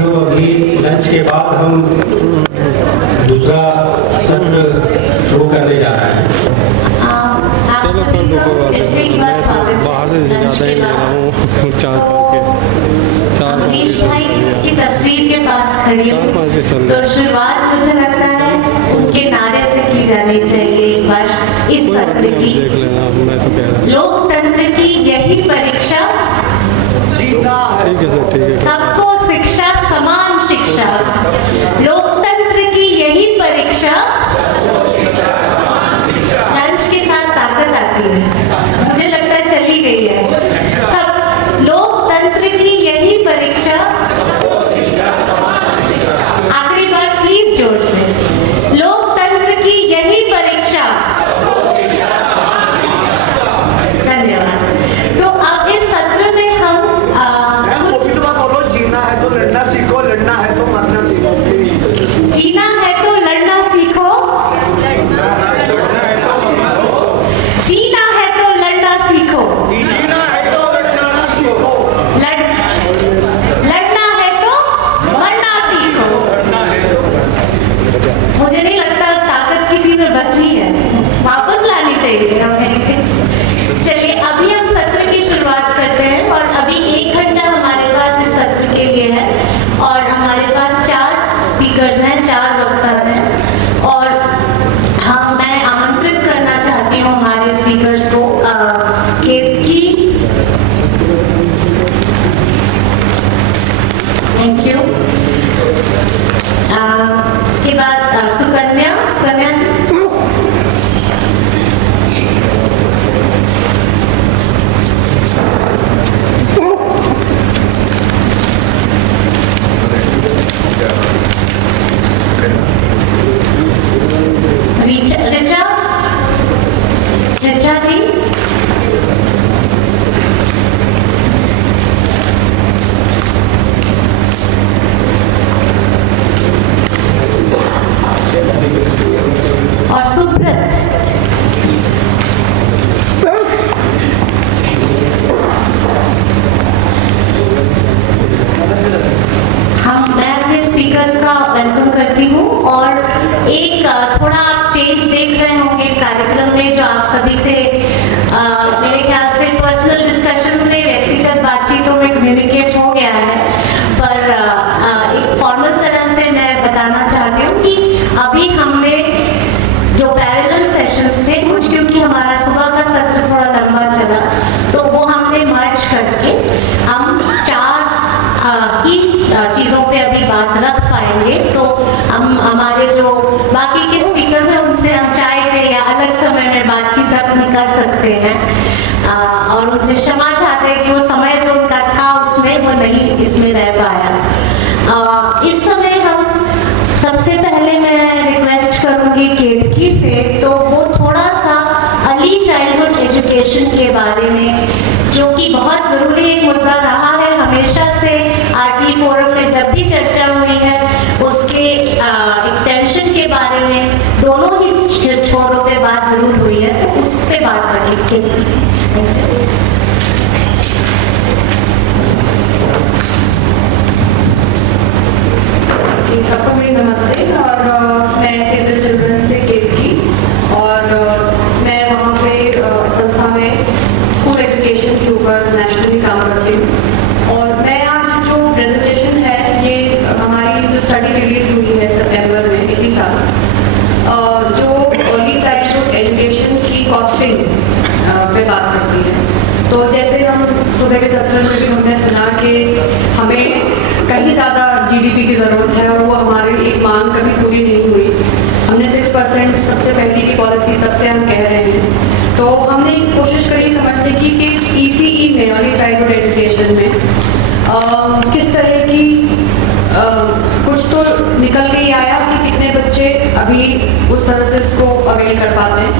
साथियों, अभी लंच के बाद हम दूसरा सत्र शुरू करने जा रहे हैं। आप सभी का फिर से एक बार स्वागत है। लंच के बाद अमरीश भाई की तस्वीर के पास खड़ी हूँ, तो शुरुआत मुझे लगता है उनके नारे से की जानी चाहिए एक बार इस सत्र की। लोकतंत्र की यही परीक्षा, सबको शिक्षा समान शिक्षा। लोकतंत्र की यही परीक्षा, लंच के साथ ताकत आती है, मुझे लगता है चली गई है सब। लोकतंत्र की यही परीक्षा, आखिरी बार प्लीज जोर से, लोकतंत्र की यही परीक्षा। धन्यवाद। तो अब इस सत्र में हम जीना है तो लड़ना सीखो, लड़ना है तो मरना सीखो। जीना है तो लड़ना सीखो, जीना है तो लड़ना सीखो, जीना है तो लड़ना सीखो, लड़ना है तो मरना सीखो। मुझे नहीं लगता ताकत किसी में बची है, वापस लानी चाहिए हमें। चलिए अभी हम सत्र की शुरुआत करते हैं और अभी 1 घंटा हमारे पास इस सत्र के लिए है और हमारे पास 4 स्पीकर्स हैं, 4 वक्ता हैं और मैं आमंत्रित करना चाहती हूँ हमारे स्पीकर्स को केतकी, थैंक यू, उसके बाद सुकन्या ऋचा जी, और सुब्रत। मैं अपने स्पीकर्स का वेलकम करती हूँ और एक थोड़ा आप चेंज देख रहे होंगे कार्यक्रम में, जो आप सभी से मेरे ख्याल से पर्सनल डिस्कशंस में, व्यक्तिगत बातचीतों में कम्युनिकेट हो गया है, पर एक फॉर्मल तरह से मैं बताना चाहती हूँ कि अभी हमने जो पैरेलल सेशंस थे कुछ, क्योंकि हमारा सुबह का सत्र थोड़ा लंबा चला, तो वो हमने मर्ज करके हम 4 ही चीज़ों पे अभी बात रख पाएंगे। तो हम हमारे जो बाकी के स्पीकर्स हैं उनसे हम चाय पे या अलग समय में बातचीत अपनी कर सकते हैं और उनसे क्षमा चाहते हैं कि वो समय जो उनका था उसमें वो नहीं इसमें रह पाया। इस समय हम सबसे पहले मैं रिक्वेस्ट करूँगी केतकी से, तो वो थोड़ा सा अर्ली चाइल्डहुड एजुकेशन के बारे में, जो कि बहुत ज़रूरी एक मुद्दा रहा है हमेशा से, आरटी फोरम में जब भी चर्चा हुई है उसके एक्सटेंशन के बारे में दोनों ही छोरों पे बात जरूर हुई है, तो उस पे बात रखेंगे। सबको मेरी नमस्ते और मैं सेव द चिल्ड्रन से केतकी और मैं वहाँ पे संस्था में स्कूल एजुकेशन के ऊपर नेशनली काम करती हूँ। और मैं आज जो प्रेजेंटेशन है ये हमारी जो स्टडी रिलीज हुई है सितंबर में इसी साल, जो अर्ली चाइल्डहुड एजुकेशन की कॉस्टिंग पे बात करती है। तो जैसे हम सुबह के सत्र में भी हमने सुना कि हमें कहीं ज़्यादा जीडीपी की ज़रूरत है और वो हमारी एक मांग कभी पूरी नहीं हुई। हमने 6% सबसे पहले की पॉलिसी तब से हम कह रहे हैं, तो हमने कोशिश करी समझने की कि ECE में अर्ली चाइल्डहुड एजुकेशन में किस तरह की कुछ तो निकल के ही आया कि कितने बच्चे अभी उस तरह से इसको अवेल कर पाते हैं,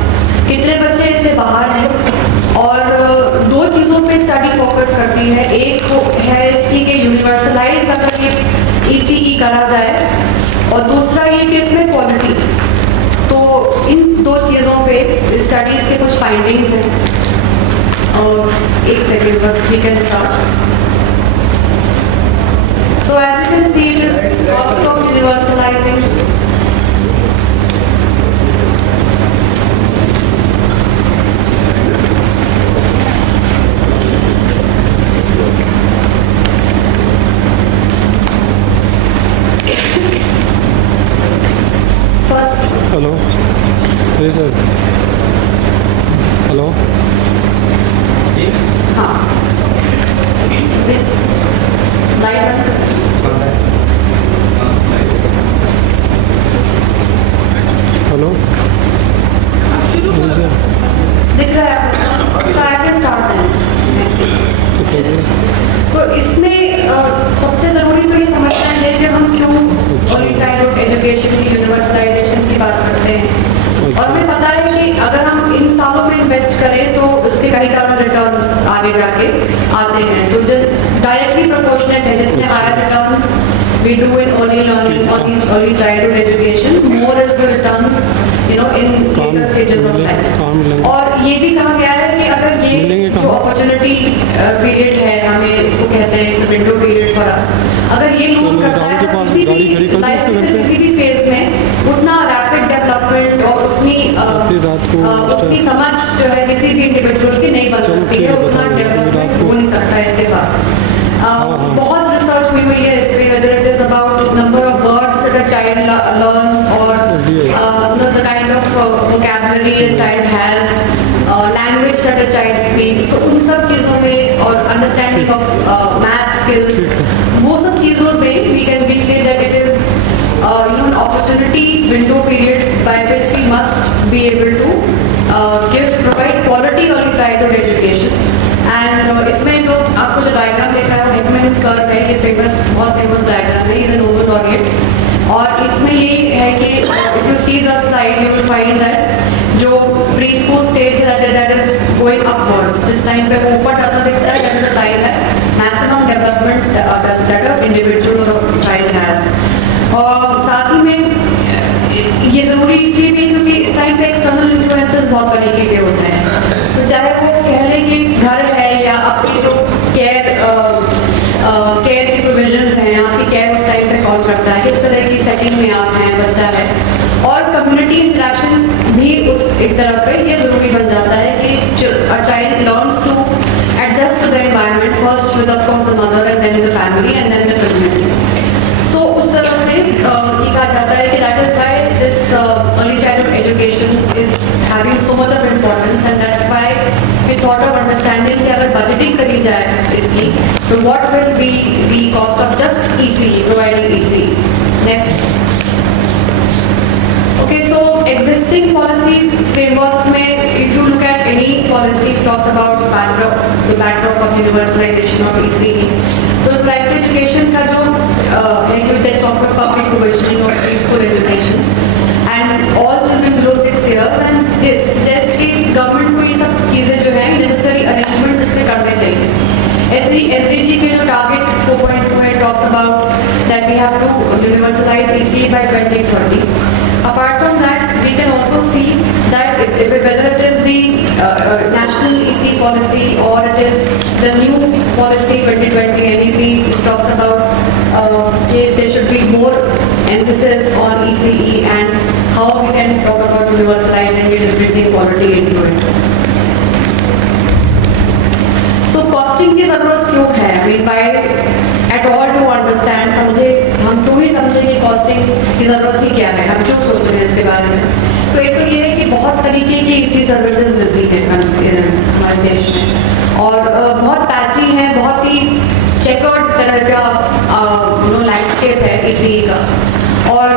कितने बच्चे इससे बाहर हैं। और 2 चीज़ों पे स्टडी फोकस करती है, एक तो है इसकी कि यूनिवर्सलाइज अगर ये ECE करा जाए और दूसरा ये कि इसमें क्वालिटी। तो इन 2 चीज़ों पे स्टडीज़ के कुछ फाइंडिंग्स हैं। और एक सेकेंड बस we can start. So as you can see education की यूनिवर्सलाइजेशन की बात करते हैं और हमें पता है कि अगर हम इन सालों में इन्वेस्ट करें तो उसके कई ज़्यादा रिटर्न्स आगे जाके आते हैं। तो जो डायरेक्टली प्रोपोर्शनेट है, जितने higher returns we do in early learning or early childhood education, more is the returns in later stages of life. और ये भी कहा गया है कि अगर ये जो अपॉर्चुनिटी पीरियड है, हमें इसको कहते हैं it's window period for us, अगर ये लूज करता है तो किसी भी लाइफ में किसी भी फेज में उतना रैपिड डेवलपमेंट और उतनी समझ जो है किसी भी इंडिविजुअल की नहीं बन सकती है, उतना डेवलपमेंट हो नहीं सकता है इसके बाद। बहुत रिसर्च हुई है इस पे, whether it is about number of words that a child learns or the kind of vocabulary a child has, language that a child speaks, तो उन सब चीज़ों में और understanding of math skills, वो सब चीज़ों में we say that it is an opportunity window period by which we must be able to provide quality early childhood education. And इसमें जो आपको जो डायग्राम दिख रहा है वो हिकमैन्स कर्व है, ये बहुत फेमस डायग्राम है, इज ए नोबेल लॉरिएट। और इसमें ये है कि if you see the slide you will find that जो प्री स्कूल स्टेज है दैट इज गोइंग अपवर्ड्स, जिस टाइम पे वो ऊपर ज़्यादा दिखता है दैट इज द टाइम है maximum development that a individual और चाइल्ड हैज़। और साथ ही में ये ज़रूरी इसलिए भी क्योंकि इस टाइम पे एक्सटर्नल इन्फ्लुएंसेस बहुत तरीके के होते हैं, तो चाहे वो कह लें कि घर है या आपकी जो केयर की प्रोविजंस हैं, आपकी केयर उस टाइम पे कौन करता है, किस तरह की सेटिंग में आप हैं, बच्चा है, और कम्युनिटी इंटरेक्शन भी उस एक तरफ पे ये ज़रूरी बन जाता है कि a child learns to adjust to the environment first with of course the mother and then the family and then the community. So उस तरह से ये कहा जाता है कि that is why this early childhood education is having so much of importance and that's why we thought of understanding कि अगर बजटिंग करी जाए इसकी तो what will be the cost of just ECE, providing ECE। Next, okay, so existing policy frameworks में if you look at any policy talks about the backdrop of universalization of ECE, तो इस private education का जो है कि that talks about public provisioning of pre school education and all children below 6 years and this suggest कि government को ये सब चीज़ें जो हैं नेसेसरी अरेंजमेंट्स इसमें करने चाहिए। SDG के जो टारगेट 4.2 है talks about that we have to universalize ECE by 2030। Apart from that, we can also see that whether it is the national ECE policy or it is the new policy 2020 NEP which talks about there should be more emphasis on ECE and how we can talk about universalizing it and building quality into it. So costing की ज़रूरत क्यों है? I mean, by at all to understand, समझे हम तो ही समझे कि costing की ज़रूरत ही क्या है, हम क्यों सोच रहे हैं इसके बारे में। तो एक तो ये है कि बहुत तरीके की ECE सर्विसेज मिलती हैं हमारे देश में और बहुत पैची है, बहुत ही चेकआउट तरह का लैंडस्केप है ECE का, और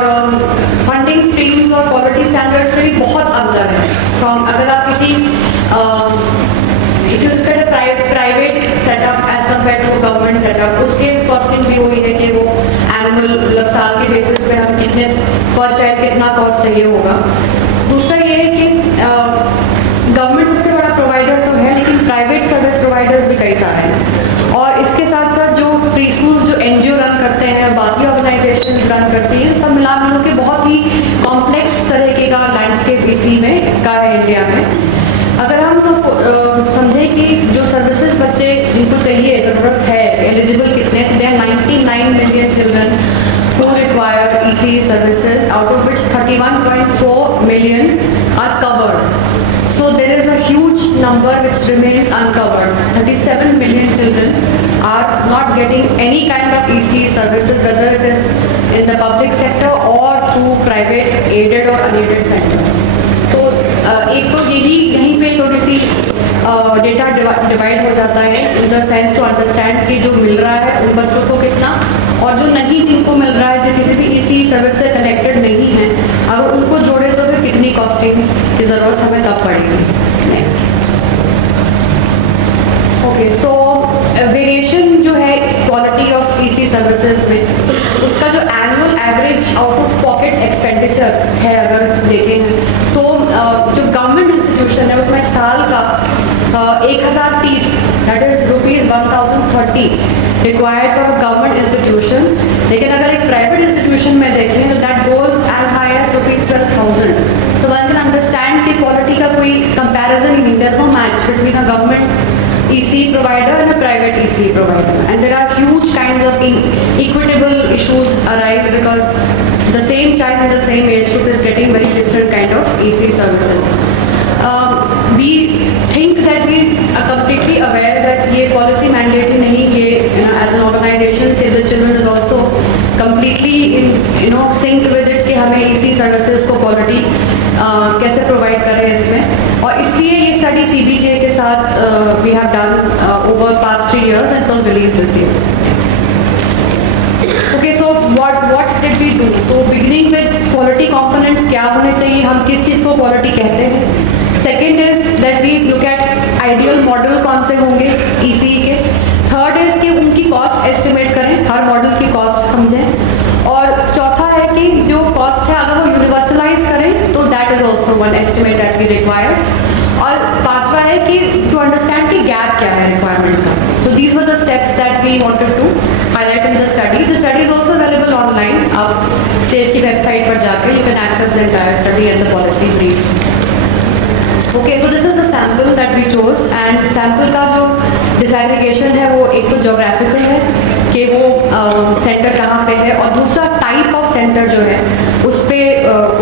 फंडिंग स्ट्रीम्स और क्वालिटी स्टैंडर्ड्स में भी बहुत अंतर है। फ्रॉम अगर आप किसी if you look at a private setup as compared to government setup, उसके कॉस्टिंग भी वही है कि वो एनुअल साल के बेसिस पे हम कितने पर चाइल्ड कितना कॉस्ट चाहिए होगा। दूसरा ये है कि गवर्नमेंट सबसे बड़ा प्रोवाइडर तो है, लेकिन प्राइवेट सर्विस प्रोवाइडर्स भी कई सारे हैं, और इसके साथ साथ जो प्री स्कूल्स जो NGO रन करते हैं, बाकी ऑर्गेनाइजेशंस रन करती हैं, सब मिला के बहुत ही कॉम्प्लेक्स तरीके का लैंडस्केप ECE में का है इंडिया में। अगर हम समझें कि जो सर्विसेज बच्चे जिनको चाहिए, ज़रूरत है, एलिजिबल कितने, तो there 99 million children who require ECE services, out of which 31.4 million are covered. So there is a huge number which remains uncovered. 37 million children are not getting any kind of ECE services, whether it is in the public sector or through private aided or unaided centers. तो एक तो यहीं पे थोड़ी सी data divide हो जाता है in the sense to understand कि जो मिल रहा है उन बच्चों को कितना, और जो नहीं जिनको मिल रहा है, जो किसी भी ECE सर्विस से कनेक्टेड नहीं है, अगर उनको जोड़े तो फिर कितनी कॉस्टिंग की ज़रूरत हमें तब पड़ेगी। नेक्स्ट, ओके, सो वेरिएशन जो है क्वालिटी ऑफ ECE सर्विसेज में, उसका जो annual average out of pocket expenditure है अगर देखें तो जो गवर्नमेंट इंस्टीट्यूशन है उसमें साल का 1030 that is ₹1030 required for a government institution, लेकिन अगर एक प्राइवेट इंस्टीट्यूशन में देखें तो that goes as high as ₹12,000। तो वन कैन अंडरस्टैंड कि क्वालिटी का कोई कंपैरिजन ही नहीं, there is no match between a government EC provider and a private EC provider, and there are huge kinds of equitable issues arise because the same child in the same age group is getting very different kind of EC services. We think that we are completely aware that ये policy mandate ही नहीं, ये as an organization Save the Children is also completely in sync with it कि हमें EC services को quality कैसे provide करें इसमें, और इसलिए ये study CBJ के साथ we have done over past 3 years and it was released this year. Okay, so what did we do? तो beginning with quality components क्या होने चाहिए, हम किस चीज़ को quality कहते हैं. Second is that we look at ideal model कौन से होंगे ECE के. Third is कि उनकी cost estimate करें, हर model की cost समझें. और चौथा है कि जो cost है अगर वो universalize करें तो that is also one estimate that we require. और पांचवा है कि to understand कि gap क्या है requirement का. So these were the steps that we wanted to highlight in the study. The study is also available online. आप SAFE की website पर जाकर you can access the entire study and the policy brief. Okay, so this is the sample that we chose, and sample का जो disaggregation है वो एक तो geographical है कि वो center कहाँ पे है, और दूसरा type of center जो है उस पे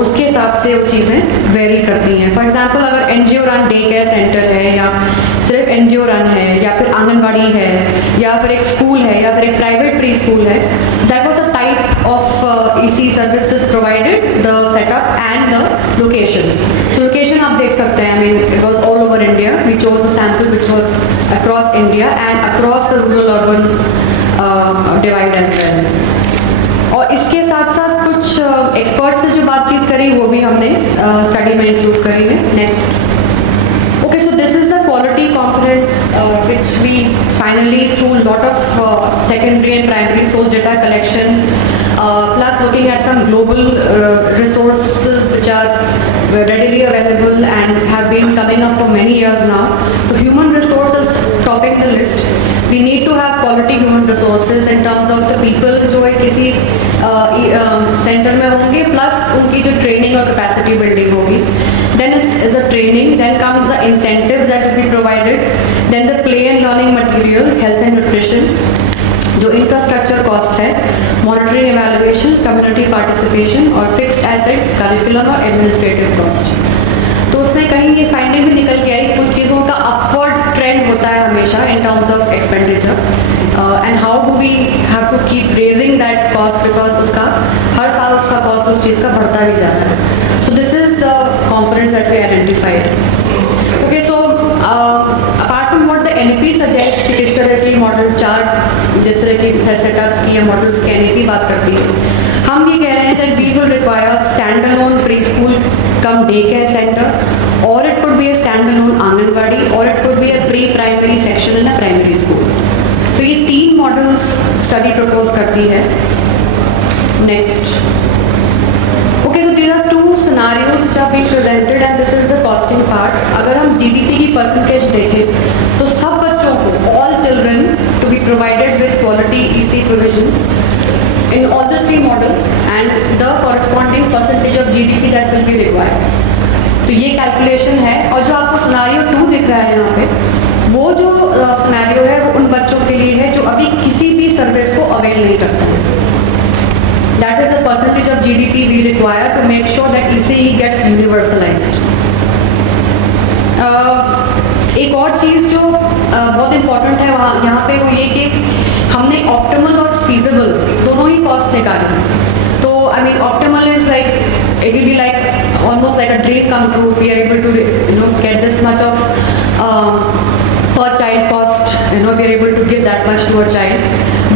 उसके हिसाब से वो चीज़ें vary करती हैं. For example, अगर NGO run day care center है या सिर्फ NGO run है या फिर आंगनबाड़ी है या फिर एक स्कूल है या फिर एक प्राइवेट प्री स्कूल है, that was a type of EC services provided, the setup and the location. So location आप देख सकते हैं, I mean it was all over India. We chose a sample which was across India and across the rural urban divide as well. और इसके साथ साथ कुछ expert से जो बातचीत करी वो भी हमने स्टडी में इंक्लूड करी है. Next. Okay, so this is the quality components which we finally through lot of secondary and primary source data collection plus looking at some global resources which are readily available and have been coming up for many years now. So human resources topping the list. We need to have quality human resources in terms of the people जो है किसी centre में होंगे plus उनकी जो training और capacity building होगी. Then is the training, then comes the incentives that will be provided, then the play and learning material, health and nutrition, जो infrastructure cost है, monitoring evaluation, community participation और fixed assets, curriculum और administrative cost. तो उसमें कहीं ये finding भी निकल के आई, कुछ चीज़ों का अपवर्ड ट्रेंड होता है हमेशा in terms of expenditure and how do we have to keep raising that cost because उसका हर साल उसका cost उस चीज़ का बढ़ता भी जा रहा है. So this is the components that we identified. Okay, so apart from what the NEP suggests कि किस तरह की मॉडल चार्ट जिस तरह की सेटअप्स की या मॉडल्स की NEP बात करती है, हम ये कह रहे हैं that we will require standalone preschool come daycare center, or it could be a standalone anganwadi, or it could be a pre-primary section in a primary school. तो ये 3 मॉडल्स स्टडी प्रपोज करती है. Next. Okay, so these are 2 scenarios which are being presented and this is the costing part. अगर हम GDP की percentage देखें तो सब बच्चों को all children to be provided with quality EC provisions in all the 3 models and the corresponding percentage of GDP that will be required. तो ये कैलकुलेशन है, और जो आपको सिनारियो 2 दिख रहा है यहाँ पे वो जो सिनारियो है वो उन बच्चों के लिए है जो अभी किसी भी सर्विस को अवेल नहीं करते हैं. That is the percentage of GDP we require to make sure that ECE gets universalized. एक और चीज़ जो बहुत इम्पोर्टेंट है वहाँ यहाँ पे वो ये कि हमने ऑप्टिमल और फीजिबल दोनों ही कॉस्ट निकाली है. तो I mean optimal is like it will be like almost like a dream come true. We are able to get this much of per child cost, we are able to give that much to a child,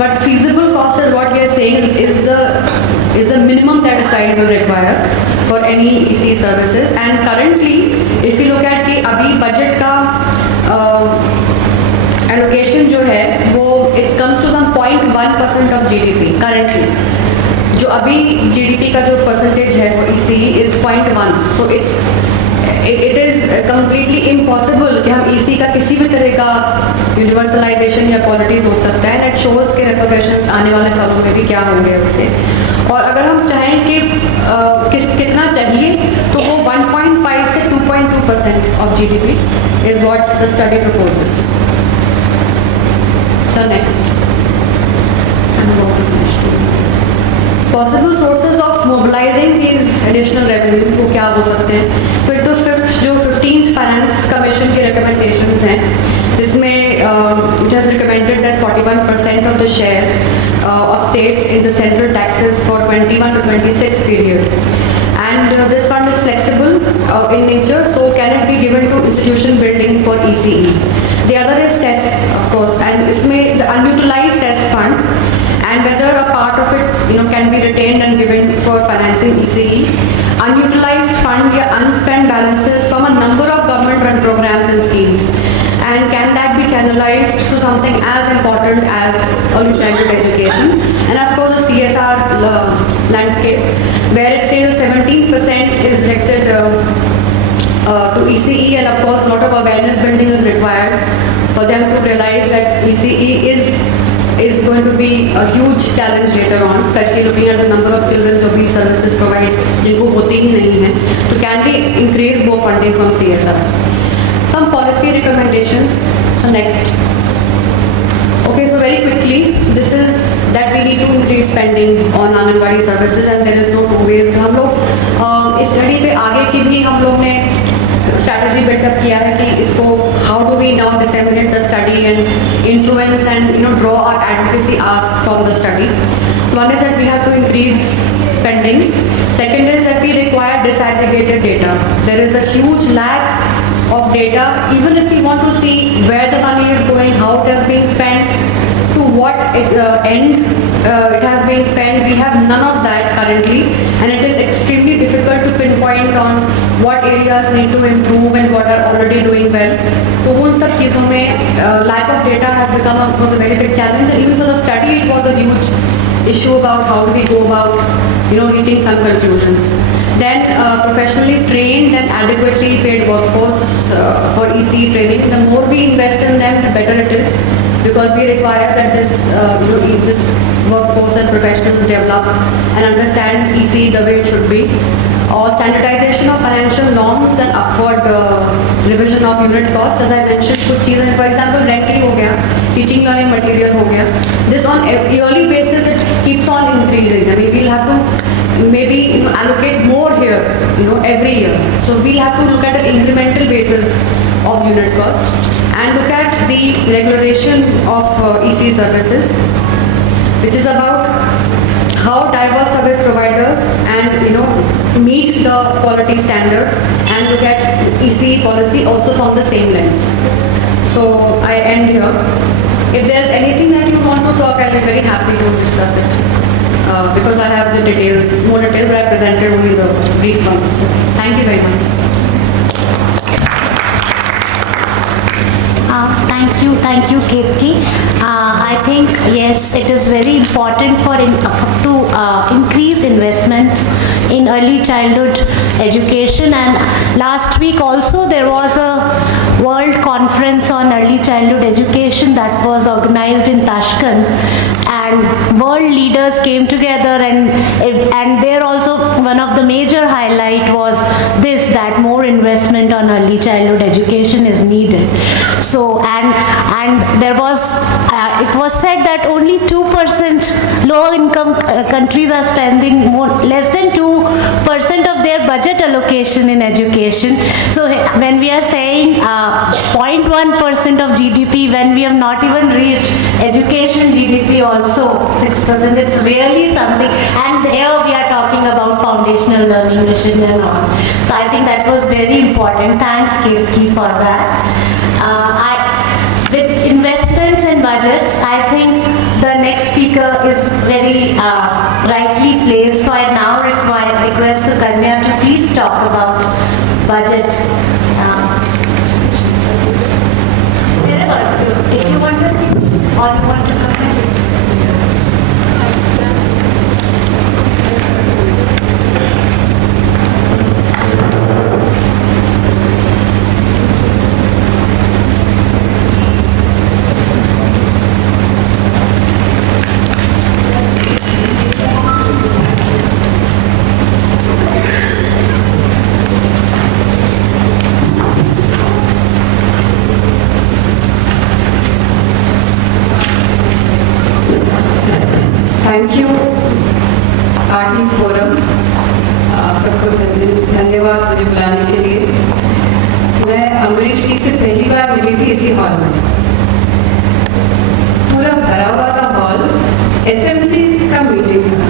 but feasible cost is what we are saying is the minimum that a child will require for any EC services. And currently if you look at कि अभी budget का allocation जो है वो it comes to some 0.1% of GDP currently. जो अभी GDP का जो परसेंटेज है वो ECE is 0.1, so it is completely impossible कि हम EC का किसी भी तरह का यूनिवर्सलाइजेशन या क्वालिटीज़ हो सकता है, एंड इट शोज़ के रिपरकशंस आने वाले सालों में भी क्या होंगे उसके। और अगर हम चाहें कि कितना चाहिए, तो वो 1.5 से 2.2% of GDP is what the study proposes. So next, possible sources of mobilising these additional revenue वो क्या हो सकते हैं। तो एक तो 15th फाइनेंस कमीशन के रिकमेंडेशंस हैं, इसमें it has recommended that 41% of the share of states in the central taxes for 21 to 26 period, and this fund is flexible in nature, so can it be given to institution building for ECE. The other is cess, of course, and इसमें the unutilized cess fund, and whether a part of it can be retained and given for financing ECE. Unutilized fund या unspent balances from a number of government run programs and schemes, and can that be channelized to something as important as early childhood education, and of course the CSR landscape, where it says 17% is directed to ECE, and of course a lot of awareness building is required for them to realize that ECE is going to be a huge challenge later on, especially looking at the number of children जो भी services provide जिनको होती ही नहीं है, तो can we increase more funding from CSR. Some policy recommendations. So next, okay, so very quickly, so this is that we need to increase spending on anganwadi services, and there is no two ways. हम लोग इस study पे आगे की भी हम लोग ने स्ट्रैटेजी बिल्डअप किया है कि इसको how do we now disseminate the study and influence and draw our advocacy ask from the study. So one is that we have to increase spending. Second is that we require disaggregated data. There is a huge lack of data, even if we want to see where the money is going, how it has been spent, to what end it has been spent. We have none of that currently, and it is extremely difficult to pinpoint on what areas need to improve and what are already doing well. तो उन सब चीज़ों में lack of data has become was a very big challenge, and even for the study it was a huge issue about how do we go about reaching some conclusions. Then professionally trained and adequately paid workforce for ECE training. The more we invest in them, the better it is, because we require that this workforce and professionals develop and understand ECE the way it should be. Or standardization of financial norms and upward revision of unit cost. As I mentioned, कुछ चीज़ें, for example, rent हो गया, teaching learning material हो गया. This on yearly basis it keeps on increasing. I mean, we'll have to maybe allocate more here, every year. So we'll have to look at an incremental basis of unit cost and look at the regulation of ECE services, which is about how diverse service providers and meet the quality standards, and look at ECE policy also from the same lens. So I end here. If there's anything that you want to talk, I'll be very happy to discuss it, because I have the details, more details, but I presented only the brief ones. Thank you very much. Thank you, Ketki. I think yes, it is very important to increase investments in early childhood education. And last week also there was a World Conference on Early Childhood Education that was organized in Tashkent, and world leaders came together, and there also one of the major highlight was this, that more investment on early childhood education is needed. So and there was it was said that only 2% low income countries are spending less than 2% of their budget allocation in education. So when we are saying 0.1% of GDP, when we have not even reached education GDP also 6%, it's really something. And here we are talking about foundational learning mission and all. So I think that was very important. Thanks, Ketki, for that. With investments and budgets, I think the next speaker is very rightly placed. So I now request Kanya to please talk about budgets. Wherever, if you want to see or you want to come in. Thank you RT forum, सबको धन्यवाद मुझे बुलाने के लिए। मैं अमरीश जी से पहली बार मिली थी इसी हॉल में। पूरा भरा हुआ था हॉल, एसएमसी का मीटिंग था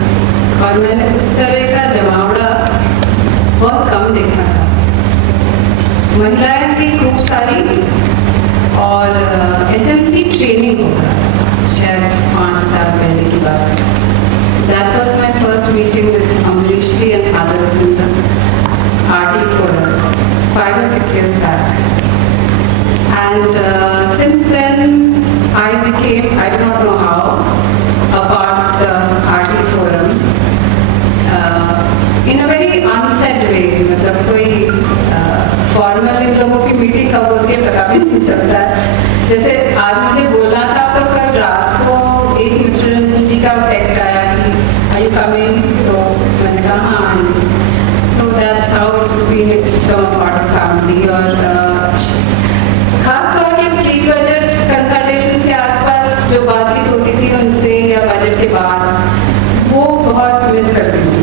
और मैंने उस तरह का जमावड़ा बहुत कम देखा था। महिलाएं थी खूब सारी और एसएमसी ट्रेनिंग होगा शायद 5 साल पहले की बात। That was my first meeting with Amrish ji and others in the RT forum 5 or 6 years back. And since then I became, I do not know how, a part of the RT forum in a very unsaid way. मतलब कोई formal इन लोगों की meeting कब होती है पता भी नहीं चलता है। जैसे आज मुझे बोलना था तो कल रात को एक मित्र जी का टेक्स्ट आया कि आर यू कमिंग, तो मैंने कहा हाँ आएंगे। So that's how it's been, it's become a part of family. और खास तौर पे प्री बजट कंसल्टेशंस के आसपास जो बातचीत होती थी उनसे या बजट के बाद, वो बहुत मिस करती हूँ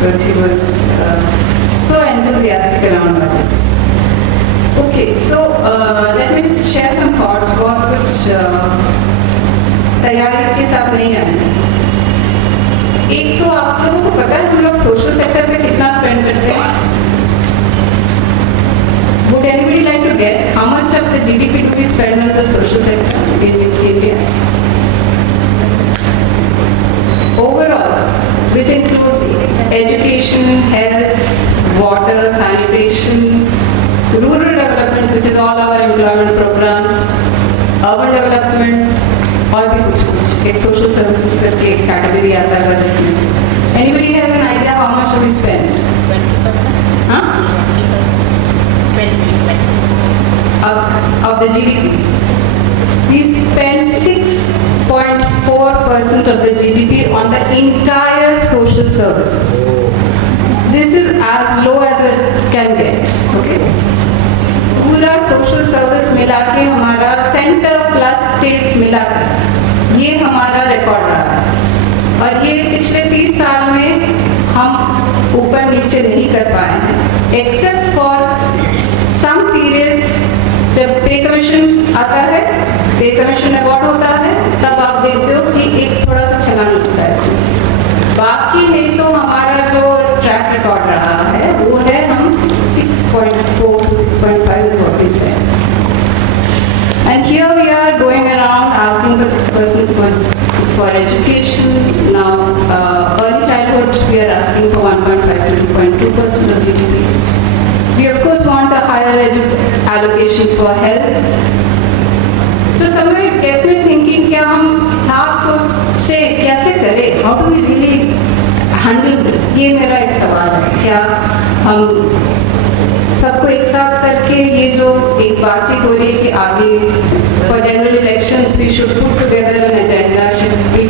because he was so enthusiastic around budgets. Okay, so let me just share some thoughts बहुत कुछ तैयारी के साथ नहीं आए। एक तो आप लोगों को पता है हम लोग सोशल सेक्टर में कितना स्पेंड करते हैं? Would anybody like to guess how much of the GDP do we spend on the social sector in India? Overall, which includes education, health, water, sanitation, rural development, which is all our employment programs, urban development, और भी कुछ एक social services करके एक category आता है budget में. Anybody has an idea how much do we spend? 20%. Huh? 20%. Of the GDP. We spend 6.4% of the GDP on the entire social services. This is as low as it can get. Okay. पूरा social service मिला के हमारा centre plus states मिला के ये हमारा record रहा है और ये पिछले 30 साल में हम ऊपर नीचे नहीं कर पाए हैं एक्सेप्ट फॉर सम पीरियड्स जब पे कमीशन आता है, पे कमीशन अवार्ड होता है, तब आप देखते हो कि एक थोड़ा सा छलांग होता है इसमें। बाकी नहीं तो हमारा जो ट्रैक रिकॉर्ड रहा है वो है हम 6.4 to 6.5 is what we spend. And here we are going around asking for 6% for education. Now, early childhood we are asking for 1.5 to 2.2% of GDP. We of course want a higher allocation for health. So somewhere it gets me thinking क्या हम साथ सोच से कैसे करें? How do we really handle this? ये मेरा एक सवाल है। क्या हम सबको एक साथ करके ये जो एक बातचीत हो रही है कि आगे for general elections we should put together an agenda, should we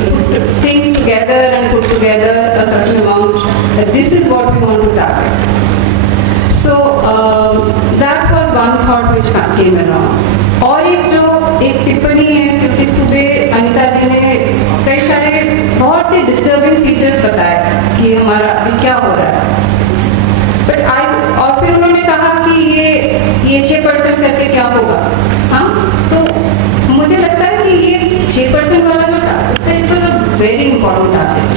think together and put together a certain amount that this is what we want to target. So that was one thought which came around. और एक टिप्पणी है क्योंकि सुबह अनिता जी ने कई सारे बहुत ही डिस्टर्बिंग फीचर्स बताए कि हमारा अभी क्या हो रहा है और फिर उन्होंने कहा कि ये 6% करके क्या होगा। हाँ, तो मुझे लगता है कि ये 6% वाला जो टारगेट था, it was a very important target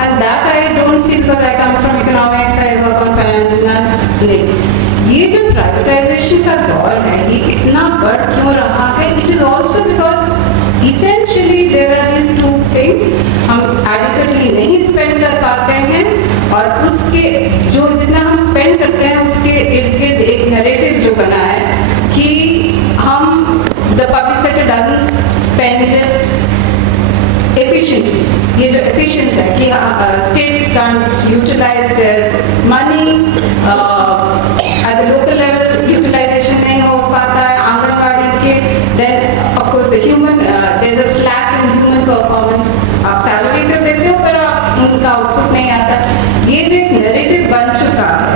and that I don't see because I come from economics, I work on finance. ये जो प्राइवेटाइजेशन का दौर है ये इतना बढ़ क्यों रहा है? It is also because essentially there are these two things, हम एडिक्वेटली नहीं स्पेंड कर पाते हैं और उसके जो जितना हम स्पेंड करते हैं उसके इर्द गिर्द एक नैरेटिव जो बना है कि हम the public sector doesn't spend it efficiently. ये जो एफिशिएंस है कि states can't utilize their money at the local level, utilization नहीं हो पाता है आंगनबाड़ी के, then of course the human there is a slack in human performance. आप सैलरी तो देते हो पर उनका आउटपुट नहीं आता। ये जो एक नैरेटिव बन चुका है,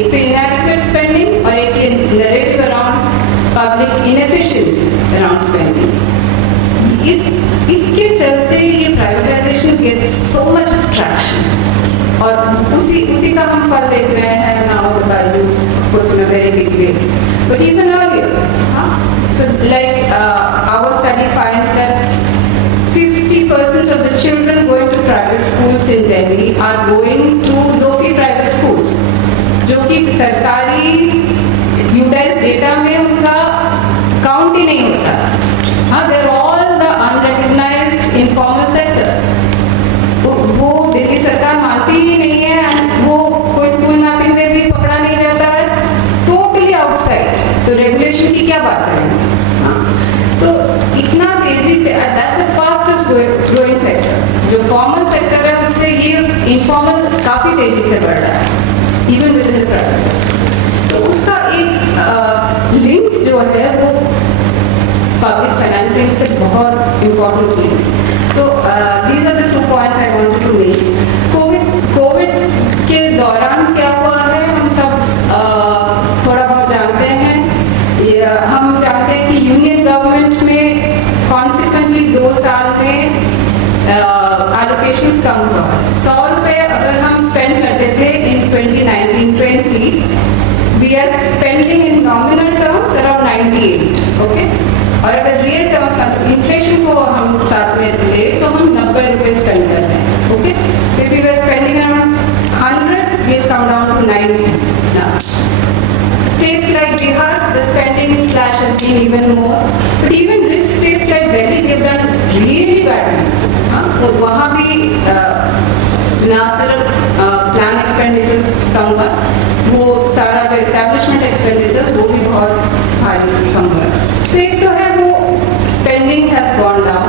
एक तो इनएडिक्वेट स्पेंडिंग और एक narrative around public inefficiency around spending, इसके चलते ये privatization gets so much of traction. और उसी का हम फल देख रहे हैं now the values of course in a very big way. But even earlier, so like our study finds that 50% of the children going to private schools in Delhi are going to low-fee private schools, जो कि सरकारी यूटाइज data में उनका count ही नहीं होता. हाँ, they're all the unrecognized informal sector. वो दिल्ली सरकार मानती ही नहीं है, and वो कोई स्कूल मैपिंग में भी पकड़ा नहीं जाता है, टोटली आउटसाइड. तो रेगुलेशन की क्या बात करेंगे? तो इतना तेजी से that's the fastest growing sector. जो फॉर्मल सेक्टर है उससे ये इनफॉर्मल काफ़ी तेजी से बढ़ रहा है, even with in the private sector. तो उसका एक लिंक जो है वो पब्लिक फाइनेंसिंग से बहुत इम्पोर्टेंट लिंक. तो these are the 2 points I wanted to make. Covid के दौरान क्या हुआ है हम सब थोड़ा बहुत जानते हैं. हम जानते हैं कि यूनियन गवर्नमेंट में कॉन्सिक्वेंटली 2 साल में एलोकेशंस कम हुआ. 100 रुपये अगर हम स्पेंड करते थे in 2019-20, we are spending in nominal terms around 98. Okay, और अगर रियल टर्म्स मतलब इन्फ्लेशन को हम साथ में ले तो हम 90 रुपये स्पेंड कर रहे हैं. Okay, so if you are spending around 100, we come down to 90 now. States like Bihar, the spending slash has been even more. But even rich states like Delhi, they've done really badly. तो वहाँ भी ना सिर्फ plan expenditures कम हुआ, वो सारा जो establishment expenditures वो भी बहुत भारी कम हुआ. तो एक तो है वो स्पेंडिंग हैज़ गॉन डाउन.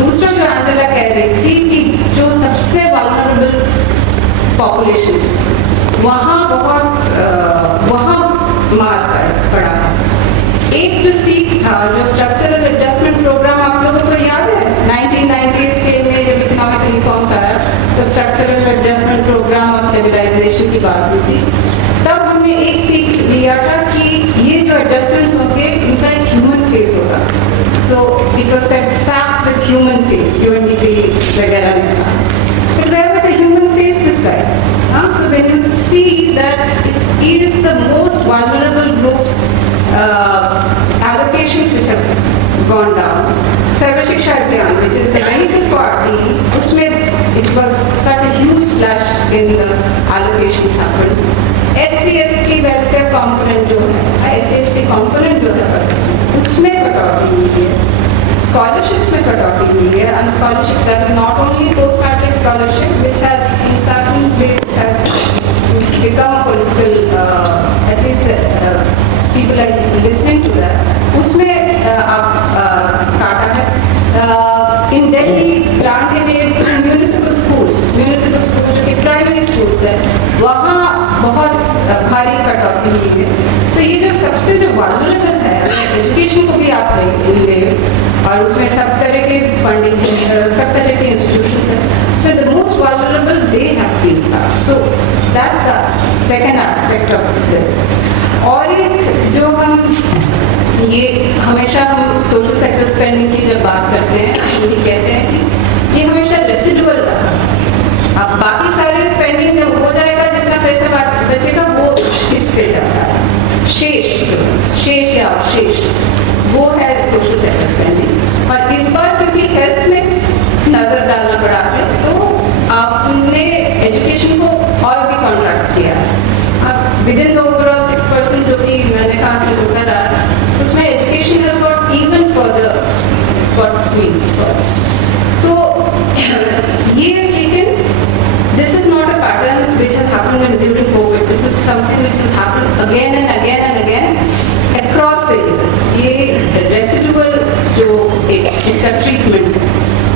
दूसरा जो एंजेला कह रही थी कि जो सबसे वल्नरेबल पॉपुलेशन वहाँ वहाँ मार पड़ा है. एक जो सीख था, जो स्ट्रक्चरल एडजस्टमेंट प्रोग्राम आप लोगों को याद है 1990s के में जब इकोनॉमिक रिफॉर्म्स आया तो स्ट्रक्चरल एडजस्टमेंट प्रोग्राम और स्टेबलाइजेशन की बात हुई थी. तब हमने एक सीख लिया था कि ये जो एडजस्टमेंट्स होंगे इनका एक ह्यूमन फेस होगा. So it was set SAP with human face, UNDP वगैरह ने कहा. But where was the human face this time? So when you see that it is the most vulnerable groups allocations which have gone down. Sarva Shiksha Abhiyan, which is the vehicle party, उसमें it was such a huge slash in the allocations happened. SC/ST welfare component जो है, SC/ST component जो है budget में, उसमें कटौती हुई है. Scholarships में कटौती हुई है, and scholarships that is not only post-matric scholarship which has in certain ways has become a political, at least people are listening to that. उसमें आप काटा है. In Delhi, grant given to municipal schools जो कि primary schools है, वहाँ बहुत भारी कटौती हुई है. तो ये जो सबसे जो vulnerable है, एजुकेशन को भी आप ले और उसमें सब तरह के फंडिंग है, सब तरह के इंस्टीट्यूशंस हैं, उसमें the most vulnerable they have been. So that's the second aspect of this. और एक जो हम ये हमेशा हम सोशल सेक्टर स्पेंडिंग की जब बात करते हैं तो ये कहते हैं कि ये हमेशा रेसिडुअल रहा. अब बाकी सारे स्पेंडिंग जब हो जाएगा, जितना पैसा बचेगा वो इस पे जाता है. शेष या अवशेष वो है सोशल सेक्टर स्पेंडिंग. और इस बार क्योंकि हेल्थ में नज़र डालना पड़ा है तो आपने एजुकेशन को और भी कॉन्ट्रैक्ट किया. अब विद इन द ओवरऑल 6% जो कि मैंने कहा कि होता रहा, उसमें education has got even further got squeezed. तो ये लेकिन this is not a pattern which has happened during COVID. This is something which has happened again and again and again across the years. ये residual जो इसका treatment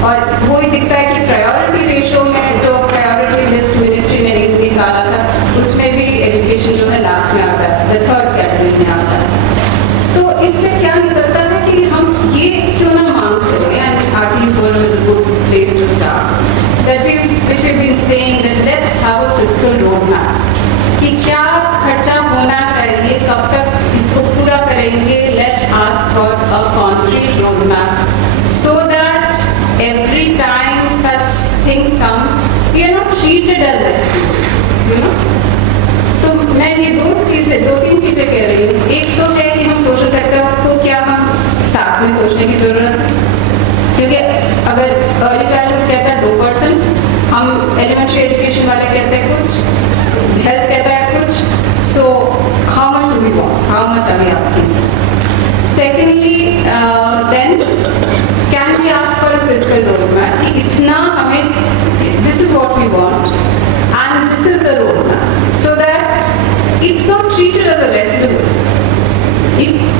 और वो ही दिखता है कि प्रायोरिटी रेशो में जो प्रायोरिटी लिस्ट मिनिस्ट्री ने निकाला था उसमें भी एजुकेशन जो है लास्ट में आता है, द थर्ड कैटेगरी में आता है. तो इससे क्या निकलता है कि हम ये क्यों ना मांग करें, and RTE forum is a good place to start. That which we've been saying that let's have a fiscal roadmap. कि क्या खर्चा होना चाहिए, कब तक इसको पूरा करेंगे. Let's ask for a concrete roadmap so that every time such things come we are not treated as rescue, you know. तो मैं ये दो तीन चीज़ें कह रही हूँ. एक तो है कि हम सोशल सेक्टर को क्या हम साथ में सोचने की ज़रूरत है, क्योंकि अगर अर्ली चाइल्डहुड कहता है 2%, हम एलिमेंट्री एजुकेशन वाले कहते हैं कुछ, हेल्थ कहता है कुछ. So how much do we want, how much are we asking? Secondly then can we ask for a physical road map कि इतना हमें, this is what we want and this is the road map, so that it's not treated as a residue.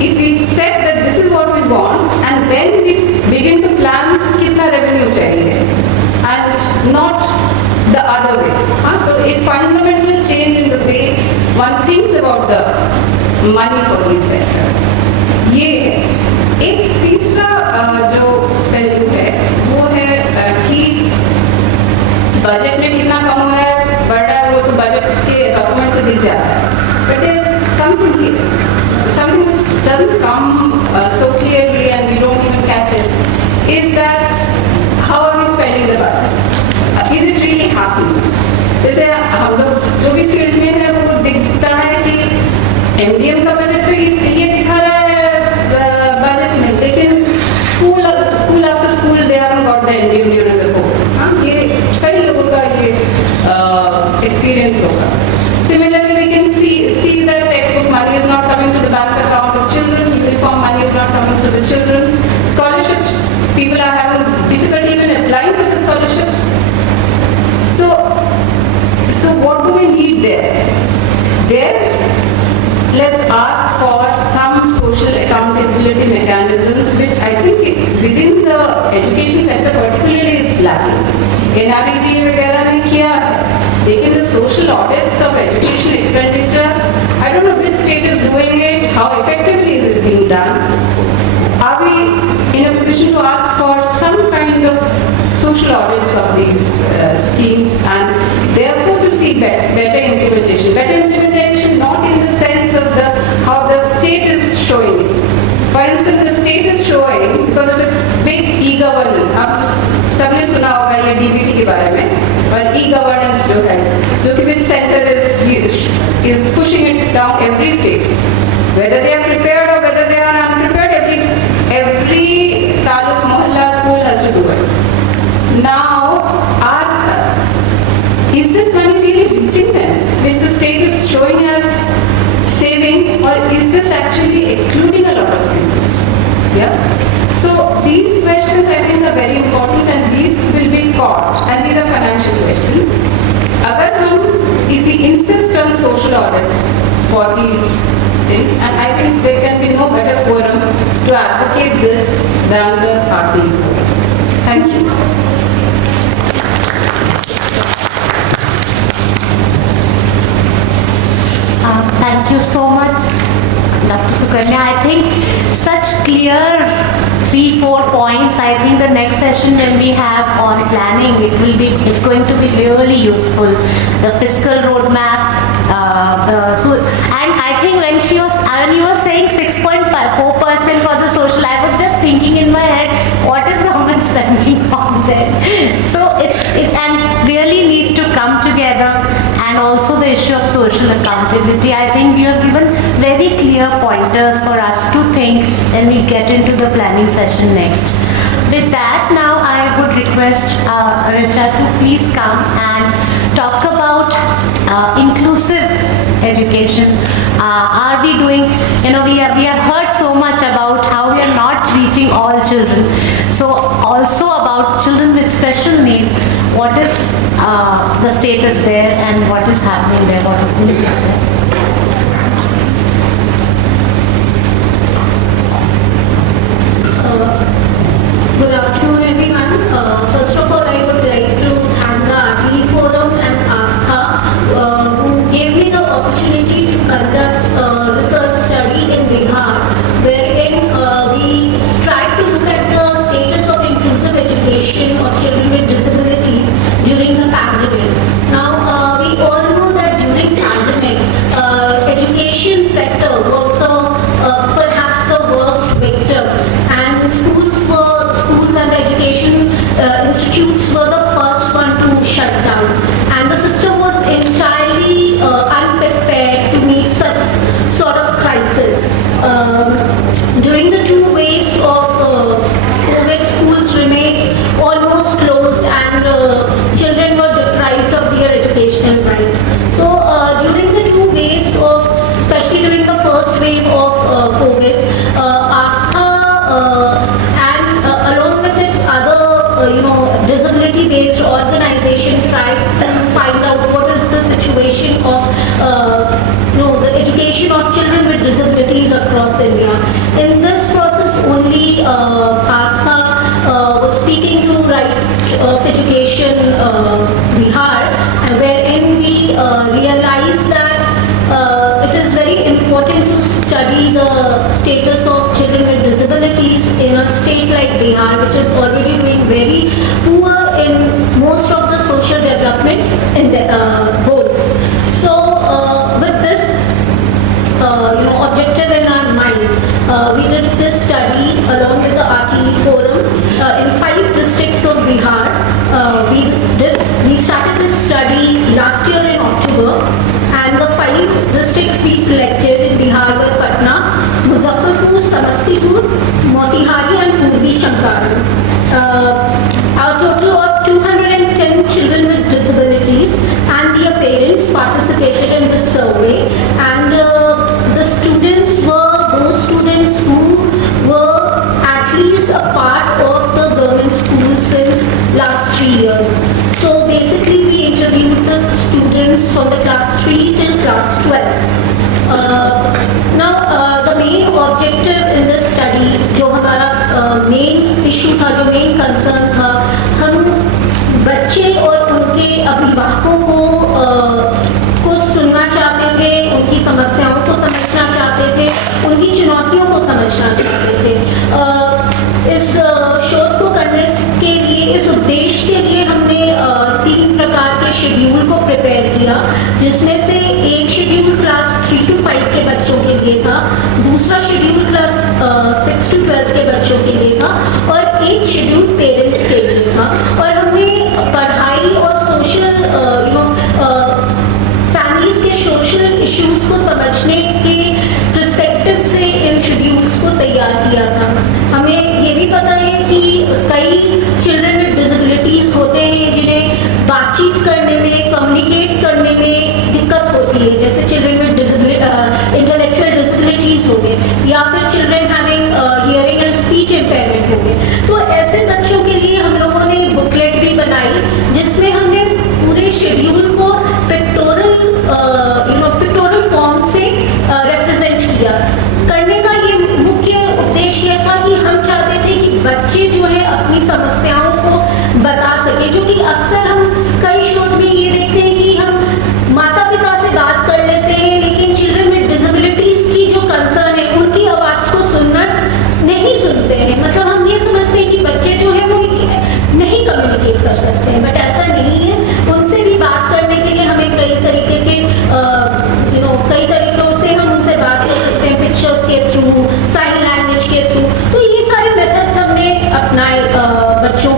If we said that this is what we want and then we begin to plan कितना revenue चाहिए and not the other way. So a fundamental change in the way one thinks about the money for these sectors. ये है. एक तीसरा जो पहलू है वो है कि बजट में कितना कम हो रहा है, बढ़ रहा है, वो तो बजट के डॉक्यूमेंट से दिख जाता है. But there is something here. Something which doesn't come so clearly and we don't even catch it, is that how are we spending the budget? Is it really happening? जैसे हम लोग जो भी फील्ड में है वो दिखता है कि MDM का बजट तो ये दिखा रहा है बजट में, लेकिन school after school they haven't got the MDM during the Covid. हाँ, ये कई लोगों का ये एक्सपीरियंस होगा. Similarly, we can see that textbook money is not coming to the bank account of children, uniform money is not coming to the children, scholarships, people are having difficulty even applying for the scholarships. So what do we need there? Let's ask for some social accountability mechanisms, which I think within the education sector particularly it's lacking. NREG वगैरह ने किया है, लेकिन the social audits of education expenditure, I don't know which state is doing it, how effectively is it being done? Are we in a position to ask for some kind of social audits of these schemes and therefore to see better implementation? Better implementation not in the sense of how the state is showing it. For instance, the state is showing because of its big e-governance. आप सबने सुना होगा ये DBT के बारे में, और e-governance जो है, जो कि which center is pushing it down every state, whether they are prepared or whether they are unprepared. Every taluk mohalla school has to do it. Now, is this money really reaching them, which the state is showing as saving, or is this actually excluding a lot of people? Yeah. So these questions I think are very important, and these will be caught, and these are financial questions. If we insist on social audits for these things, and I think there can be no better forum to advocate this than the RTE forum. Thank you. Thank you so much, Dr. Sukanya. I think such clear 3-4 points. I think the next session when we have on planning, it's going to be really useful. The fiscal roadmap, and I think when you were saying 6.4% for the social, I was just thinking in my head, what is government spending on there? So it's and really need to come together. And also the issue of social accountability. I think you have given very clear pointers for us to think when we get into the planning session next. With that, now I would request Richa to please come and talk about inclusive education. Are we doing, we have heard so much about how we are not reaching all children. So also about children with special needs, what is the status there and what is happening there, what is needed there? Good afternoon, everyone. First of all, I would like to thank the RTE Forum and ASTHA who gave me the opportunity to conduct a research study in Bihar, wherein we tried to look at the status of inclusive education of children with disabilities during the pandemic. Now, we all know that during pandemic, realized that it is very important to study the status of children with disabilities in a state like Bihar, which is already doing very poor in most of the social development in the goals. So with this objective in our mind, we did this study along with the RTE forum in 5 districts of Bihar. We started this study last year in October, and the 5 districts we selected in Bihar were Patna, Muzaffarpur, Samastipur, Motihari and Purvi Champaran. Our total of 210 children with disabilities and their parents participated in this survey, and the students were those students who were at least a part of the government school since last 3 years. So basically we interviewed the students from the class 3 till class 12. Now the main objective in this study, जो हमारा main issue था, जो main concern था, हम बच्चे और उनके अभिभावकों को सुनना चाहते थे, उनकी समस्याओं को समझना चाहते थे, उनकी चुनौतियों को समझना चाहते थे। इस शोध को करने के लिए, इस उद्देश्य के लिए हमने 3 प्रकार के शेड्यूल को प्रिपेयर किया, जिसमें से एक शेड्यूल क्लास 3 to 5 के बच्चों के लिए था, दूसरा शेड्यूल क्लास 6 to 12 के बच्चों के लिए था और एक शेड्यूल पेरेंट्स के लिए था। और हमने पढ़ाई और सोशल फैमिलीज के सोशल इश्यूज को समझने के पर्सपेक्टिव से इन शेड्यूल्स को तैयार किया था। हमें ये भी पता है कि कई चिल्ड्रन विद डिसेबिलिटीज होते हैं जिन्हें बातचीत करने में, कम्युनिकेट करने में दिक्कत होती है, जैसे चिल्ड्रन विद इंटेलेक्चुअल डिसेबिलिटीज हो गए या फिर children having hearing and speech impairment हो गए। तो ऐसे बच्चों के लिए हम लोगों ने बुकलेट भी बनाई, जिसमें हमने पूरे शेड्यूल को पिक्टोरल फॉर्म से रिप्रेजेंट किया। करने का ये मुख्य उद्देश्य था कि हम चाहते थे कि बच्चे जो है अपनी समस्याओं को बता सके, जो कि अक्सर हम कई शोध में ये देखते हैं कि हम माता पिता से बात कर लेते हैं, लेकिन चिल्ड्रन विद डिसेबिलिटीज की जो कंसर्न है उनकी आवाज़ को सुनना नहीं सुनते हैं। मतलब हम ये समझते हैं कि बच्चे जो है वो नहीं कम्युनिकेट कर सकते हैं, बट ऐसा नहीं है। उनसे भी बात करने के लिए हमें कई तरीके के कई तरीकों से हम उनसे बात कर सकते हैं, पिक्चर्स के थ्रू, साइन लैंग्वेज के थ्रू। तो ये सारे मेथड्स हमने अपनाए बच्चों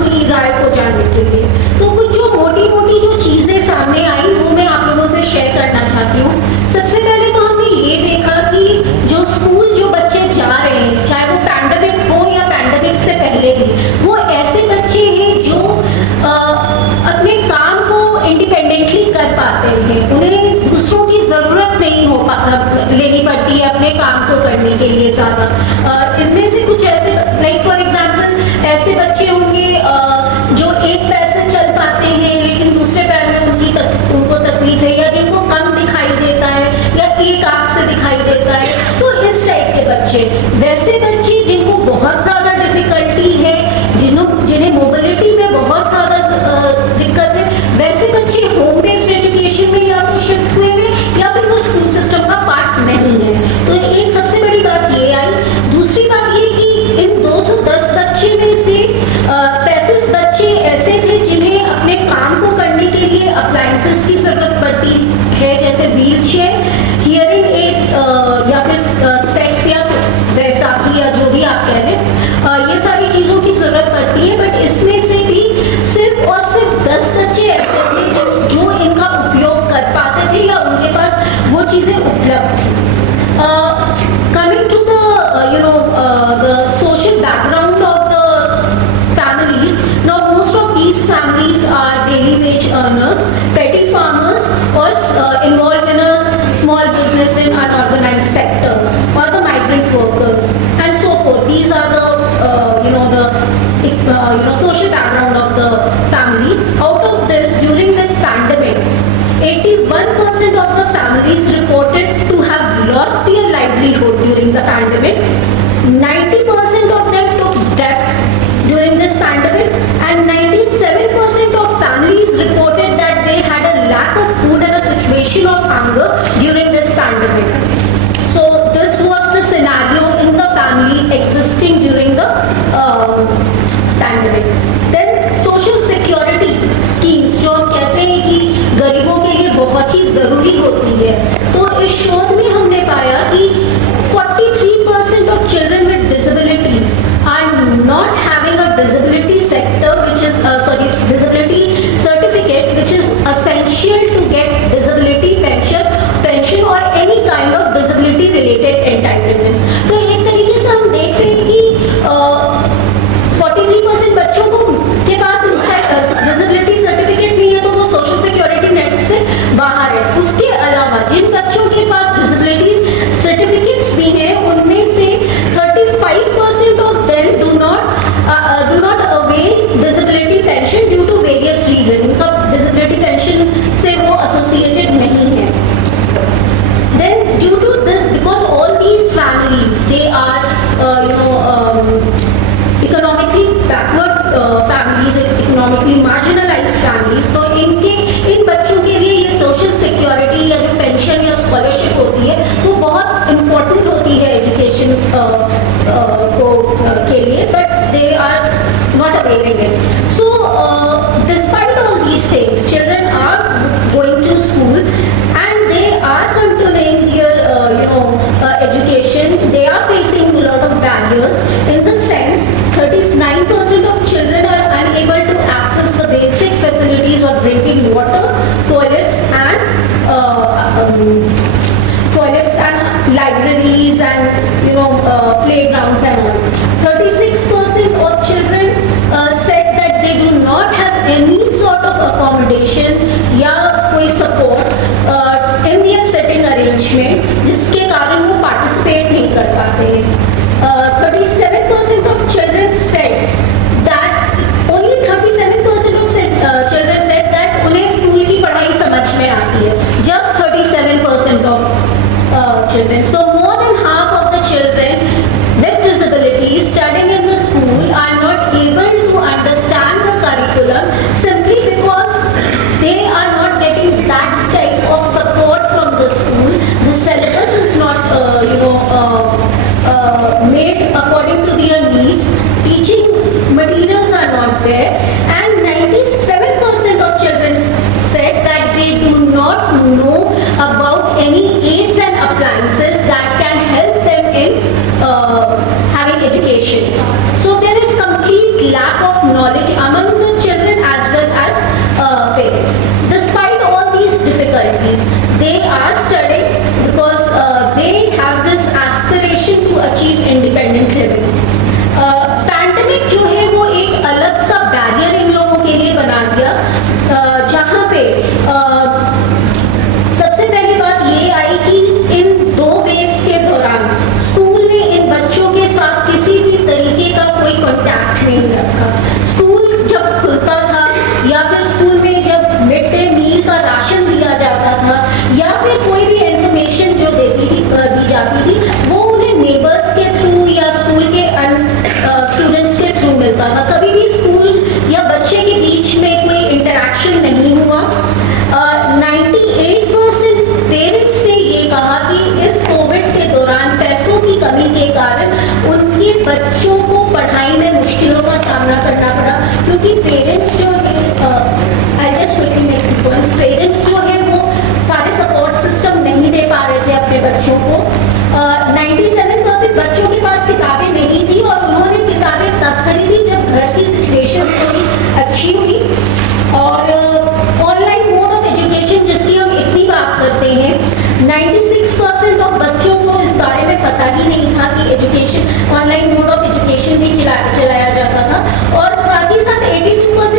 की राय को जानने के लिए। तो कुछ जो मोटी मोटी जो चीज़ें सामने आई वो मैं आप लोगों से शेयर करना चाहती हूँ। सबसे पहले तो हमने ये देखा कि जो स्कूल जो बच्चे जा रहे हैं, चाहे वो पैंडेमिक हो या पैंडेमिक से पहले भी, वो ऐसे बच्चे हैं जो अपने काम को इंडिपेंडेंटली कर पाते हैं, उन्हें दूसरों की ज़रूरत नहीं लेनी पड़ती है अपने काम को करने के लिए ज़्यादा। इनमें से कुछ ऐसे, लाइक फॉर एग्जांपल, ऐसे बच्चे होंगे जो एक पैर से चल पाते हैं लेकिन दूसरे पैर में उनको तकलीफ है, या जिनको कम दिखाई देता है या एक आँख से दिखाई देता है। तो इस टाइप के बच्चे, वैसे बच्चे जिनको बहुत ज़्यादा डिफिकल्टी है, जिन्हें मोबिलिटी में बहुत ज़्यादा दिक्कत है, वैसे बच्चे होम बेस्ड एजुकेशन में या तो शिफ्ट हुए में या फिर वो स्कूल सिस्टम का पार्ट नहीं है। तो एक सबसे बड़ी बात ये आई। दूसरी बात ये कि इन 210 बच्चे में से 35 बच्चे ऐसे थे जिन्हें अपने काम को करने के लिए अप्लायंसेस की जरूरत पड़ती है, जैसे व्हील चेयर, हियरिंग एड या फिर स्पेक्स या बैसाखी या जो भी आप कह रहे हैं, ये सारी चीज़ों की ज़रूरत पड़ती है। बट इसमें से भी सिर्फ और सिर्फ 10 बच्चे ऐसे थे जो इनका उपयोग कर पाते थे या उनके पास वो चीज़ें उपलब्ध थी। Coming to the social background of the families, now most of these families are daily wage earners, petty farmers, or involved in a small business in unorganized sectors, or the migrant workers, and so forth. These are the social background of the families. Out of this, during this pandemic, 81% of the families reported to have lost their livelihood during the pandemic. 90% of them took death during this pandemic, and 97% of families reported disability certificate नहीं है तो वो social security net से बाहर है। उसके अलावा जिन बच्चों के पास डिसेबिलिटी सर्टिफिकेट्स भी हैं उनमें से 35% of them do not avail disability pension due to various reason. उनका डिसेबिलिटी पेंशन से वो एसोसिएटेड नहीं है। Then due to this, because all these families, they are economically backward families, economically marginalized families, तो इन बच्चों के लिए ये सोशल सिक्योरिटी या जो पेंशन या स्कॉलरशिप होती है वो बहुत इम्पोर्टेंट होती है एजुकेशन के लिए, but they are not availing it. So despite all these things, children are going to school and they are continuing their education. They are facing a lot of barriers in the sense 39% of children are unable to access the basic facilities of drinking water, toilets and libraries and playgrounds and all. 36% of children said that they do not have any sort of accommodation या कोई support in their setting arrangement जिसके कारण वो participate नहीं कर पाते हैं। 37% of children said that only 37% of children said that उन्हें स्कूल की पढ़ाई समझ में आती है। Just 37% of children. So more than half of the children with disabilities studying in the school are not able to understand the curriculum simply because they are not getting that type of support from the school. The syllabus is not made according to their needs. Teaching materials are not there, and 97% of children said that they do not know about any aids and appliances that can help them in having education. So there is complete lack of knowledge among the children as well as parents. Despite all these difficulties, they are studying because they have this aspiration to achieve independent living. Pandemic जो है वो एक अलग सा barrier इन लोगों के लिए बना दिया, जहाँ पे सबसे पहली बात ये आई कि इन 2 वेव्स के दौरान स्कूल ने इन बच्चों के साथ किसी भी तरीके का कोई कॉन्टैक्ट नहीं रखा। स्कूल जब खुलता था या फिर स्कूल में जब मिड डे मील का राशन दिया जाता था या फिर कोई भी इंफॉर्मेशन जो दी जाती थी वो उन्हें नेबर्स के थ्रू या स्कूल के स्टूडेंट्स के थ्रू मिलता था। कभी भी स्कूल या बच्चे के बीच में कोई इंटरेक्शन नहीं हुआ। 98% पेरेंट्स ने ये कहा कि इस कोविड के दौरान पैसों की कमी के कारण उनके बच्चों को पढ़ाई में मुश्किलों का सामना करना पड़ा, क्योंकि पेरेंट्स जो है पेरेंट्स जो है वो सारे सपोर्ट सिस्टम नहीं दे पा रहे थे अपने बच्चों को। 97% बच्चों के पास किताबें नहीं थी और उन्होंने किताबें तब खरीदी जब घर की सिचुएशन थोड़ी अच्छी हुई। और ऑनलाइन मोड ऑफ एजुकेशन जिसकी हम इतनी बात करते हैं, 96% ऑफ बच्चों को इस बारे में पता ही नहीं था कि education online mode of education भी चलाया जाता था। और साथ ही साथ 82%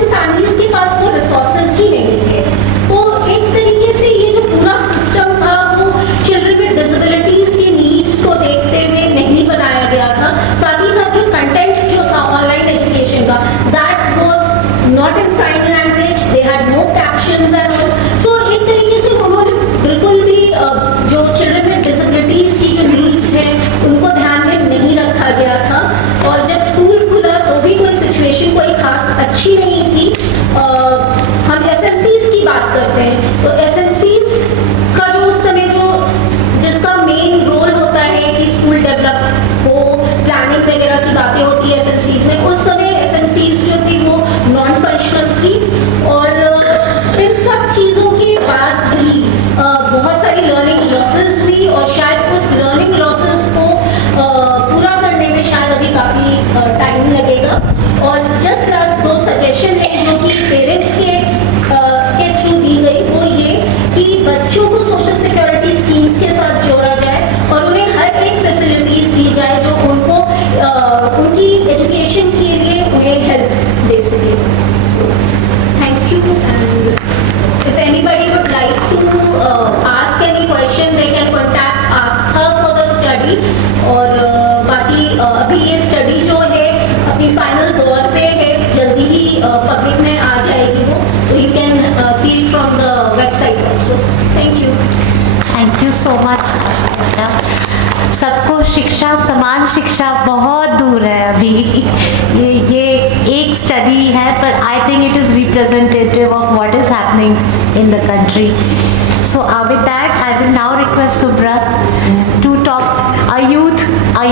representative of what is happening in the country. So with that, I will now request Subrat to talk, a youth, a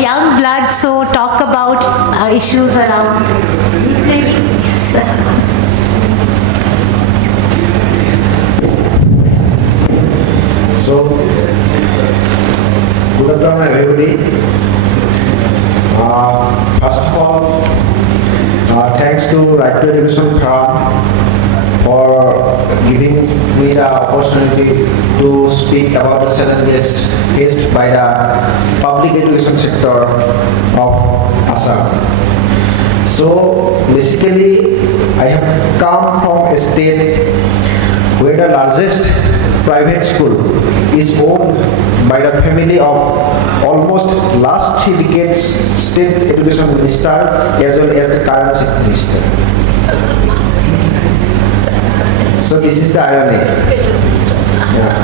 young blood, so talk about issues around. Yes, sir. So, good afternoon everybody. First of all, thanks to Right to Education Forum for giving me the opportunity to speak about the challenges faced by the public education sector of Assam. So, basically, I have come from a state where the largest private school is owned by the family of almost last 3 decades state education minister as well as the current chief minister. So this is the irony. Yeah.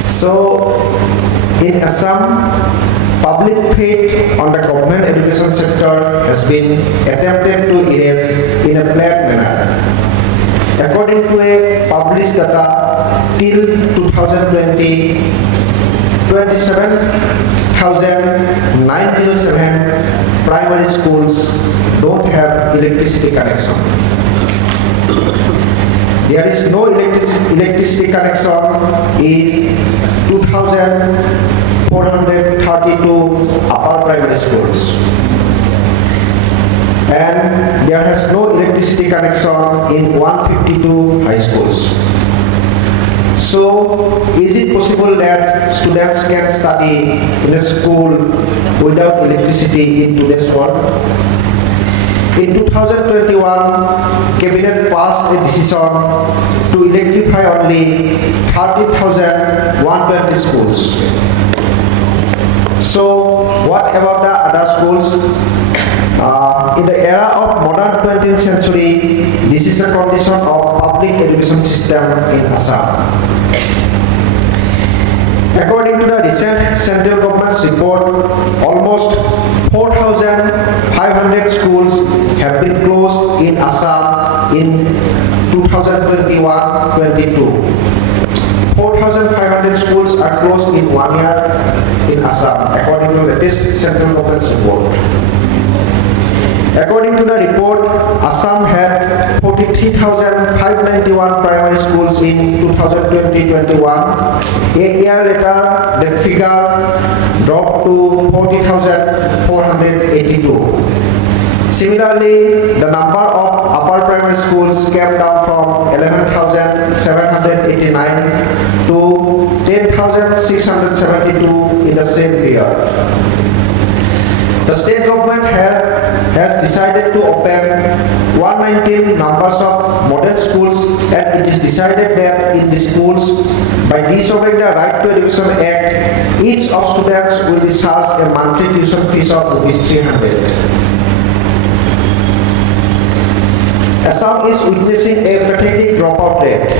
So in Assam, public faith on the government education sector has been attempted to erase in a planned manner. According to a published data, till 2020, 27,907 primary schools don't have electricity connection. There is no electricity connection in 2,432 upper primary schools. And there has no electricity connection in 152 high schools. So, is it possible that students can study in a school without electricity in today's world? In 2021, Cabinet passed a decision to electrify only 30,120 schools. So, what about the other schools? In the era of modern 20th century, this is the condition of public education system in Assam. According to the recent central government's report, almost 4,500 schools have been closed in Assam in 2021-22. 4,500 schools are closed in 1 year in Assam, according to the latest central government's report. According to the report, Assam had 43,591 primary schools in 2020-21. A year later, that figure dropped to 40,482. Similarly, the number of upper primary schools came down from 11,789 to 10,672 in the same period. The state government has decided to open 119 numbers of model schools, and it is decided that in the schools, by disobeying the Right to Education Act, each of students will be charged a monthly tuition fees of ₹300. Assam is witnessing a pathetic dropout rate.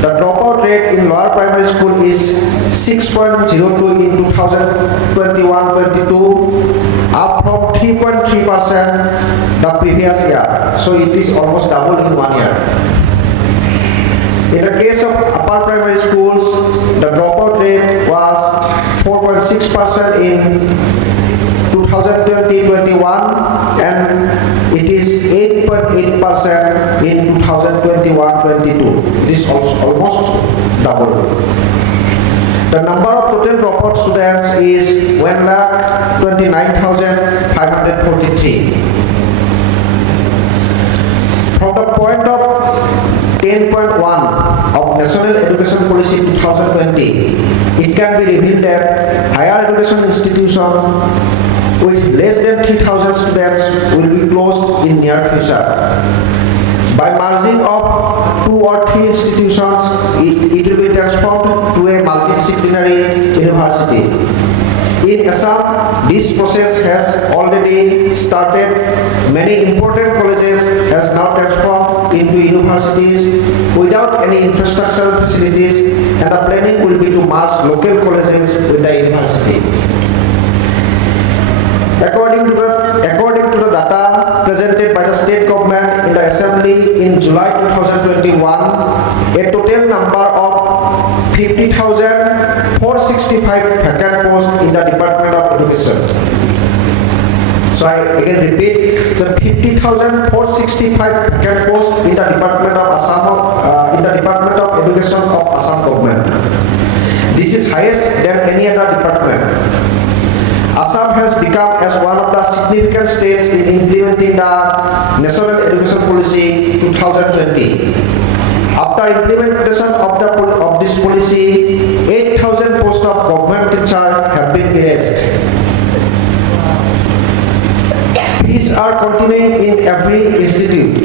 The dropout rate in lower primary school is 6.02 in 2021-22, up from 3.3% the previous year. So it is almost double in 1 year. In the case of upper primary schools, the dropout rate was 4.6% in 2020-21 and it is 8.8% in 2021-22. It is also almost double. The number of total dropout students is 1,29,543. From the point of 10.1 of National Education Policy 2020, it can be revealed that higher education institutions with less than 3,000 students will be closed in near future. By merging of 2 or 3 institutions, it will be transformed to a multidisciplinary university. In Assam, this process has already started. Many important colleges has now transformed into universities without any infrastructural facilities, and the planning will be to merge local colleges with the university. According to the data presented by the state government in the assembly in July 2021, a total number of 50,465 vacant posts in the Department of Education. So I again repeat, the 50,465 vacant posts in the Department of Education of Assam government. This is highest than any other department. Assam has become as one of the significant states in implementing the National Education Policy 2020. After implementation of this policy, 8,000 posts of government teachers have been erased. Fees are continuing in every institute.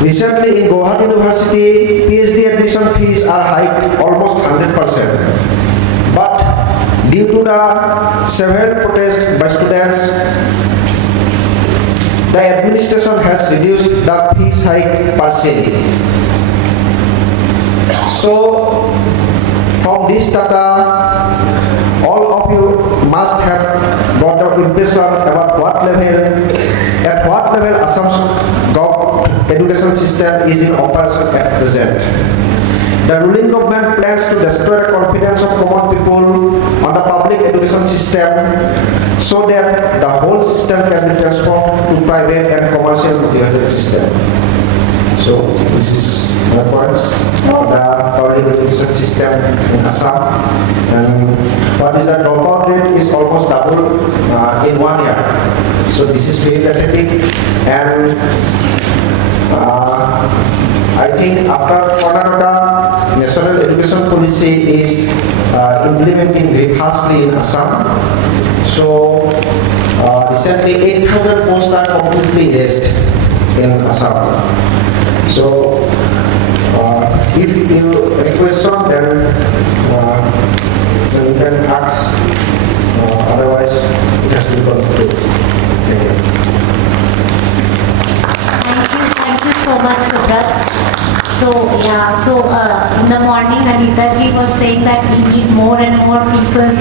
Recently in Guwahati University, PhD admission fees are hiked almost 100%. But due to the severe protest by students, the administration has reduced the fees hike partially. So, from this data, all of you must have got an impression about at what level Assam's education system is in operation at present. The ruling government plans to destroy the confidence of common people on the public education system so that the whole system can be transformed to private and commercial motivated system. So this is my points on the public education system in Assam. And what is the dropout rate is almost double in 1 year. So this is very pathetic, and I think after Karnataka, National Education Policy is implementing very fastly in Assam. So recently 8,000 posts are completely erased in Assam. So if you have a question, then you can ask. Otherwise, it has to be concluded. Thank you. Thank you so much, Subrat. So in the morning, Anita ji was saying that we need more and more people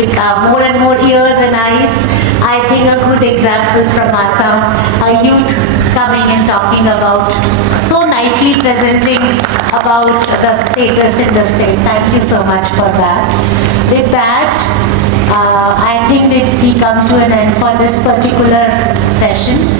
with more and more ears and eyes. I think a good example from Assam, a youth coming and talking about, so nicely presenting about the status in the state. Thank you so much for that. With that, I think we come to an end for this particular session.